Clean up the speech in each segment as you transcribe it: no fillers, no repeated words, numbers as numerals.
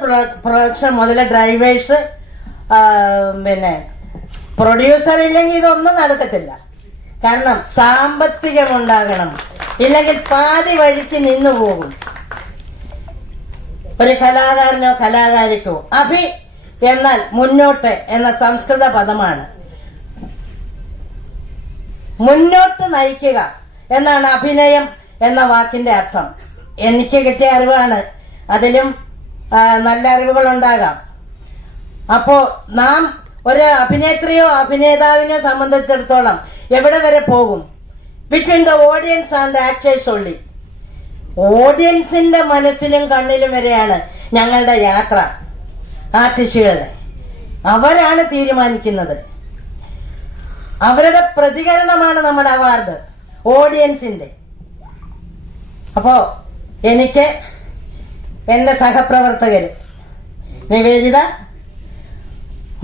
Production മുതൽ drivers, പിന്നെ producer ഇല്ലെങ്കിൽ ഇതൊന്നും നടക്കത്തില്ല. കാരണം സാമ്പത്തികം ഉണ്ടാകണം, ഇല്ലെങ്കിൽ പാതി വഴിക്ക് നിന്നു പോകും. ഒരു കലാകാരനോ കലാകാരിക്കോ അഭി എന്നാൽ മുന്നോട്ട് എന്ന സംസ്കൃത പദമാണ്. മുന്നോട്ട് നയിക്കുക എന്നാണ് അഭിനയം എന്ന വാക്കിന്റെ അർത്ഥം. എനിക്ക് കിട്ടിയ അറിവാണ്, അതിലും നല്ല അറിവുകൾ ഉണ്ടാകാം. അപ്പോ നാം ഒരു അഭിനേത്രിയോ അഭിനേതാവിനെ സംബന്ധിച്ചിടത്തോളം എവിടെ വരെ പോകും? Between the audience and actors only. ഓഡിയൻസിന്റെ മനസ്സിലും കണ്ണിലും വരെയാണ് ഞങ്ങളുടെ യാത്ര. ആർട്ടിസ്റ്റുകളുടെ അവരാണ് തീരുമാനിക്കുന്നത്. അവരുടെ പ്രതികരണമാണ് നമ്മുടെ അവാർഡ്, ഓഡിയൻസിന്റെ. അപ്പോ എനിക്ക് എന്റെ സഹപ്രവർത്തകര് നിവേദിത,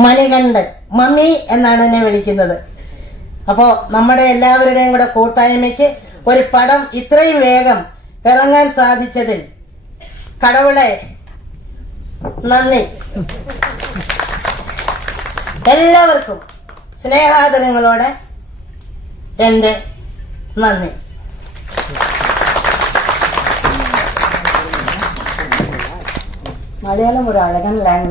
മണികണ്ഠൻ, മമ്മി എന്നാണ് എന്നെ വിളിക്കുന്നത്. അപ്പോ നമ്മുടെ എല്ലാവരുടെയും കൂടെ കൂട്ടായ്മയ്ക്ക് ഒരു പടം ഇത്രയും വേഗം ഇറങ്ങാൻ സാധിച്ചതിൽ കടവുളെ നന്ദി. എല്ലാവർക്കും സ്നേഹാദരങ്ങളോടെ എൻ്റെ നന്ദി. മലയാളം ഒരു അഴകൻ ലാംഗ്വേജ്.